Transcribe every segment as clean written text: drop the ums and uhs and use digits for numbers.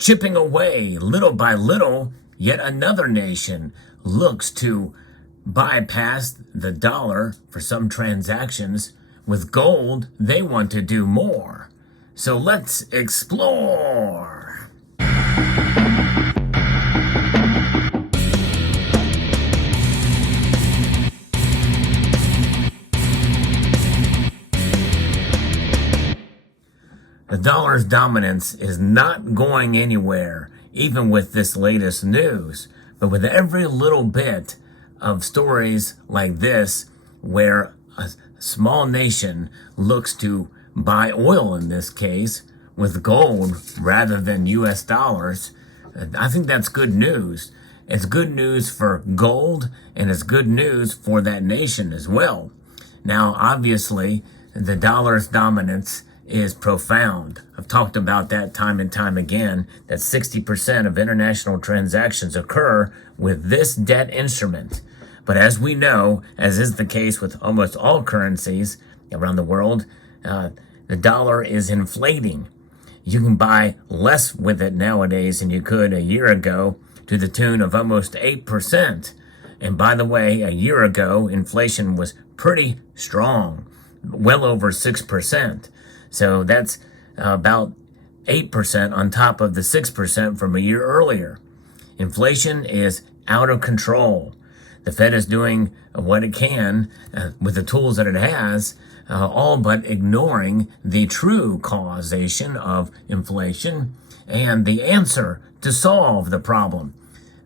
chipping away little by little. Yet another nation looks to bypass the dollar for some transactions. With gold, they want to do more. So let's explore. The dollar's dominance is not going anywhere, even with this latest news. But with every little bit of stories like this, where a small nation looks to buy oil, in this case, with gold rather than US dollars, I think that's good news. It's good news for gold, and it's good news for that nation as well. Now, obviously, the dollar's dominance is profound. I've talked about that time and time again, that 60% of international transactions occur with this debt instrument. But as we know, as is the case with almost all currencies around the world, the dollar is inflating. You can buy less with it nowadays than you could a year ago, to the tune of almost 8%. And by the way, a year ago, inflation was pretty strong, well over 6%. So that's about 8% on top of the 6% from a year earlier. Inflation is out of control. The Fed is doing what it can with the tools that it has, all but ignoring the true causation of inflation and the answer to solve the problem.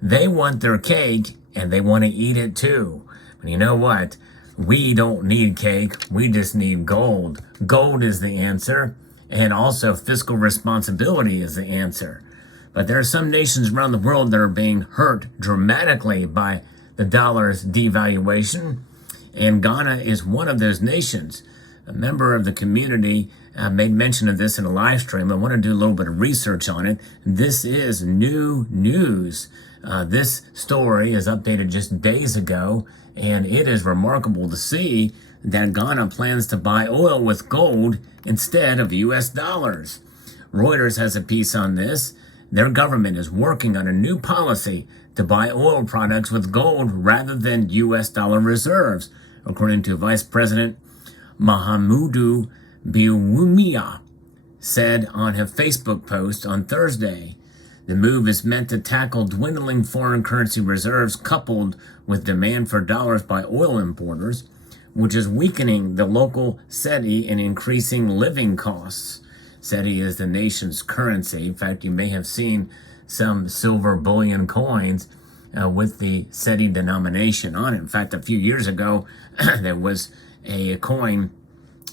They want their cake and they want to eat it too. But you know what? We don't need cake. We just need gold. Gold is the answer, and also fiscal responsibility is the answer. But there are some nations around the world that are being hurt dramatically by the dollar's devaluation, and Ghana is one of those nations. A member of the community made mention of this in a live stream. I want to do a little bit of research on it. This is new news. This story is updated just days ago, and it is remarkable to see that Ghana plans to buy oil with gold instead of US dollars. Reuters has a piece on this. Their government is working on a new policy to buy oil products with gold rather than US dollar reserves, according to Vice President Mahamudu Biwumia said on a Facebook post on Thursday. The move is meant to tackle dwindling foreign currency reserves coupled with demand for dollars by oil importers, which is weakening the local cedi and increasing living costs. Cedi is the nation's currency. In fact, you may have seen some silver bullion coins with the cedi denomination on it. In fact, a few years ago, there was a coin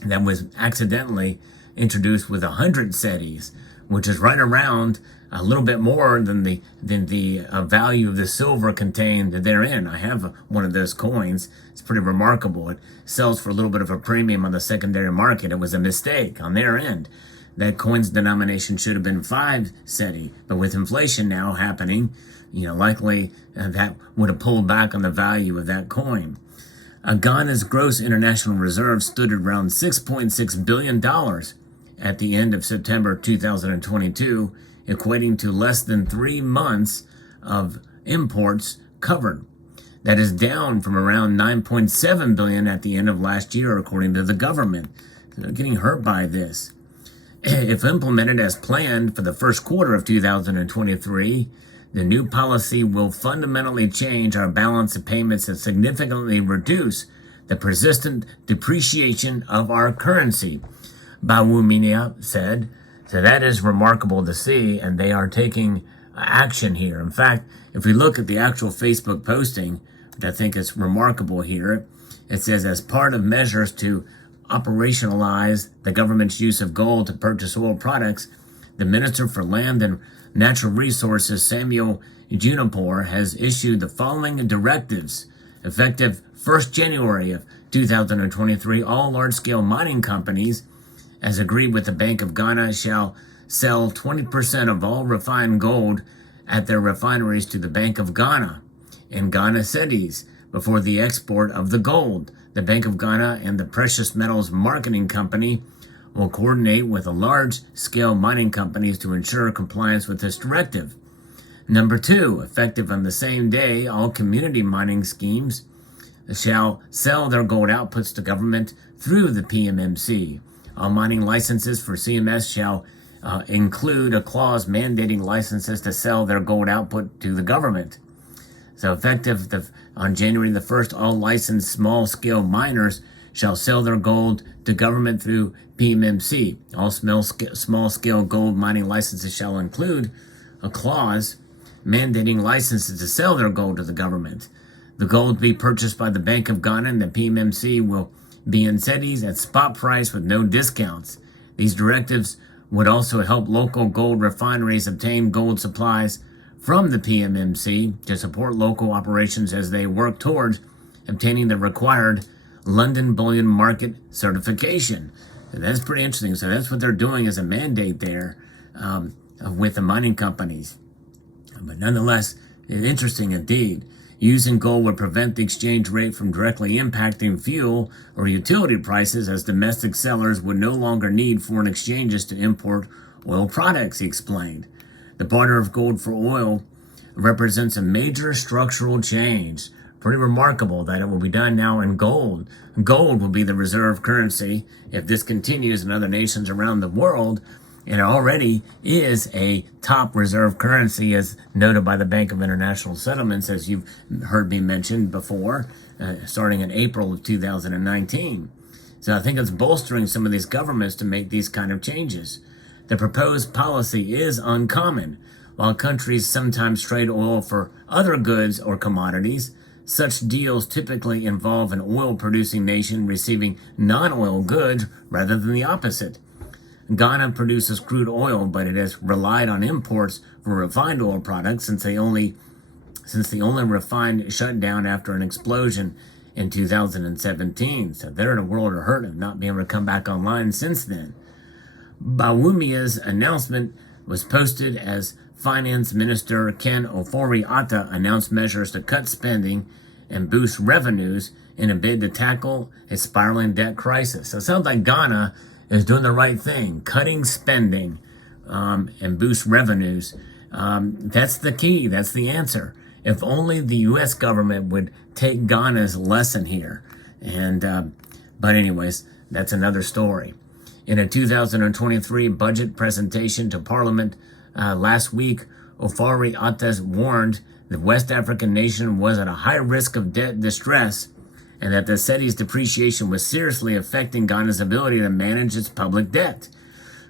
that was accidentally introduced with 100 cedis, which is right around a little bit more than the value of the silver contained therein. I have one of those coins. It's pretty remarkable. It sells for a little bit of a premium on the secondary market. It was a mistake on their end. That coin's denomination should have been 5 cedi, but with inflation now happening, likely that would have pulled back on the value of that coin. Ghana's gross international reserves stood at around $6.6 billion at the end of September 2022, equating to less than 3 months of imports covered. That is down from around $9.7 billion at the end of last year, according to the government. They're getting hurt by this. If implemented as planned for the first quarter of 2023, the new policy will fundamentally change our balance of payments and significantly reduce the persistent depreciation of our currency, Bawumia said. So that is remarkable to see, and they are taking action here. In fact, if we look at the actual Facebook posting, which I think is remarkable here, it says, as part of measures to operationalize the government's use of gold to purchase oil products, the Minister for Land and Natural Resources, Samuel Juniper, has issued the following directives. Effective 1st January of 2023, all large-scale mining companies, as agreed with the Bank of Ghana, shall sell 20% of all refined gold at their refineries to the Bank of Ghana in Ghana cedis before the export of the gold. The Bank of Ghana and the Precious Metals Marketing Company will coordinate with the large-scale mining companies to ensure compliance with this directive. Number 2, effective on the same day, all community mining schemes shall sell their gold outputs to government through the PMMC. All mining licenses for CMS shall include a clause mandating licenses to sell their gold output to the government. So effective on January the 1st, all licensed small-scale miners shall sell their gold to government through PMMC. All small-scale gold mining licenses shall include a clause mandating licenses to sell their gold to the government. The gold be purchased by the Bank of Ghana and the PMMC will be in cedis at spot price with no discounts. These directives would also help local gold refineries obtain gold supplies from the PMMC to support local operations as they work towards obtaining the required London Bullion Market certification. And that's pretty interesting. So that's what they're doing as a mandate there with the mining companies. But nonetheless, it's interesting indeed. Using gold would prevent the exchange rate from directly impacting fuel or utility prices, as domestic sellers would no longer need foreign exchanges to import oil products, he explained. The barter of gold for oil represents a major structural change. Pretty remarkable that it will be done now in gold. Gold will be the reserve currency if this continues in other nations around the world. It already is a top reserve currency, as noted by the Bank of International Settlements, as you've heard me mention before, starting in April of 2019. So I think it's bolstering some of these governments to make these kind of changes. The proposed policy is uncommon. While countries sometimes trade oil for other goods or commodities, such deals typically involve an oil-producing nation receiving non-oil goods rather than the opposite. Ghana produces crude oil, but it has relied on imports for refined oil products since the only refined shut down after an explosion in 2017. So they're in a world of hurt of not being able to come back online since then. Bawumia's announcement was posted as Finance Minister Ken Ofori-Atta announced measures to cut spending and boost revenues in a bid to tackle a spiraling debt crisis. So it sounds like Ghana is doing the right thing, cutting spending and boost revenues. That's the key. That's the answer. If only the U.S. government would take Ghana's lesson here. But anyways, that's another story. In a 2023 budget presentation to Parliament last week, Ofori-Atta warned the West African nation was at a high risk of debt distress and that the cedi's depreciation was seriously affecting Ghana's ability to manage its public debt.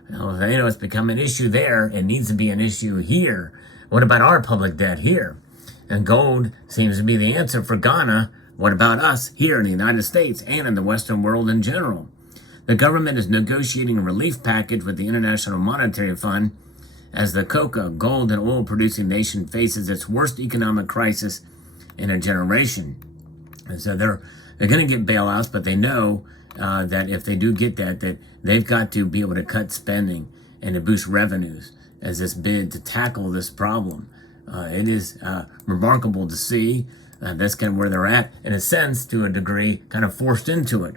It's become an issue there. It needs to be an issue here. What about our public debt here? And gold seems to be the answer for Ghana. What about us here in the United States and in the Western world in general? The government is negotiating a relief package with the International Monetary Fund as the cocoa, gold, and oil-producing nation faces its worst economic crisis in a generation. And so they're going to get bailouts, but they know that if they do get that they've got to be able to cut spending and to boost revenues as this bid to tackle this problem. It is remarkable to see. That's kind of where they're at, in a sense, to a degree, kind of forced into it.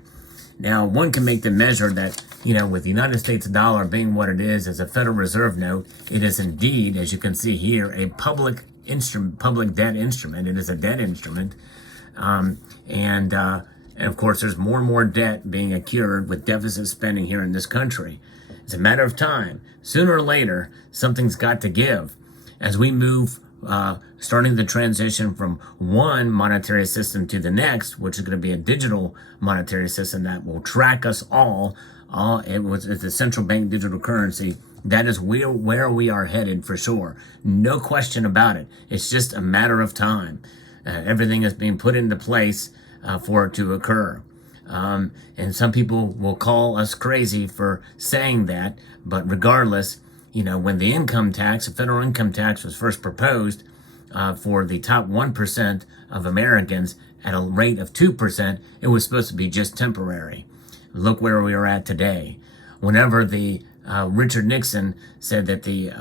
Now, one can make the measure that, with the United States dollar being what it is as a Federal Reserve note, it is indeed, as you can see here, a public debt instrument. It is a debt instrument. And of course, there's more and more debt being accrued with deficit spending here in this country. It's a matter of time. Sooner or later, something's got to give. As we move, starting the transition from one monetary system to the next, which is going to be a digital monetary system that will track us all. It's a central bank digital currency. That is where we are headed for sure. No question about it. It's just a matter of time. Everything is being put into place for it to occur. And some people will call us crazy for saying that, but regardless, when the federal income tax was first proposed for the top 1% of Americans at a rate of 2%, it was supposed to be just temporary. Look where we are at today. Whenever the Richard Nixon said that the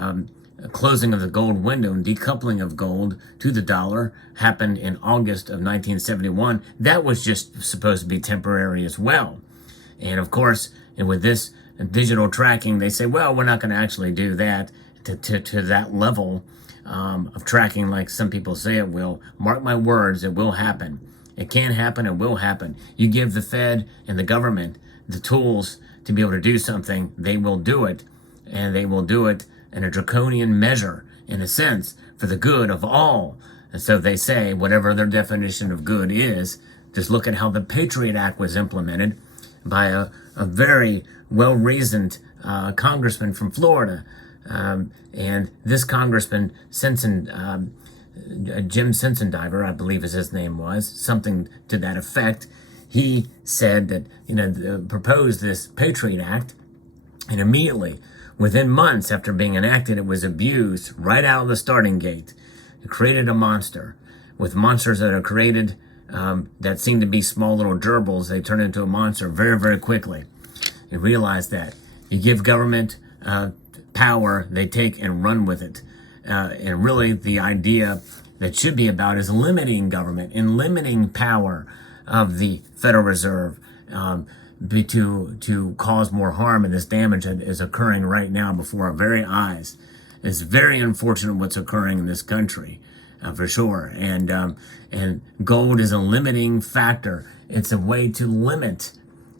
closing of the gold window and decoupling of gold to the dollar happened in August of 1971, that was just supposed to be temporary as well. And of course, with this digital tracking, they say, well, we're not going to actually do that to that level of tracking like some people say it will. Mark my words, it will happen. It can happen, it will happen. You give the Fed and the government the tools to be able to do something, they will do it. And they will do it in a draconian measure, in a sense, for the good of all. And so they say, whatever their definition of good is, just look at how the Patriot Act was implemented by a very well-reasoned congressman from Florida. And this congressman, Jim Sensendiver, I believe his name was, something to that effect, he said that, proposed this Patriot Act, and immediately, within months after being enacted, it was abused right out of the starting gate. It created a monster. With monsters that are created that seem to be small little gerbils, they turn into a monster very, very quickly. You realize that. You give government power, they take and run with it. And really the idea that should be about is limiting government and limiting power of the Federal Reserve to cause more harm, and this damage that is occurring right now before our very eyes. It's very unfortunate what's occurring in this country, for sure. And gold is a limiting factor. It's a way to limit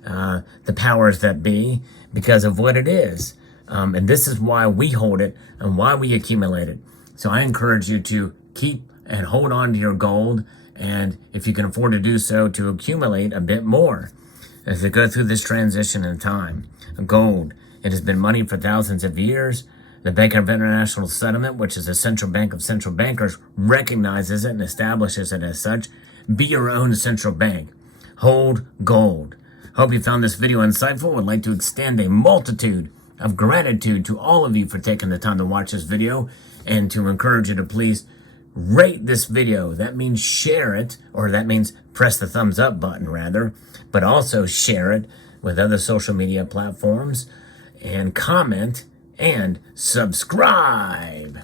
the powers that be because of what it is. And this is why we hold it and why we accumulate it. So I encourage you to keep and hold on to your gold, and if you can afford to do so, to accumulate a bit more as we go through this transition in time. Gold, it has been money for thousands of years. The Bank of International Settlement, which is a central bank of central bankers, recognizes it and establishes it as such. Be your own central bank. Hold gold. Hope you found this video insightful. Would like to extend a multitude of gratitude to all of you for taking the time to watch this video, and to encourage you to please rate this video. That means share it, or that means press the thumbs up button rather, but also share it with other social media platforms, and comment and subscribe.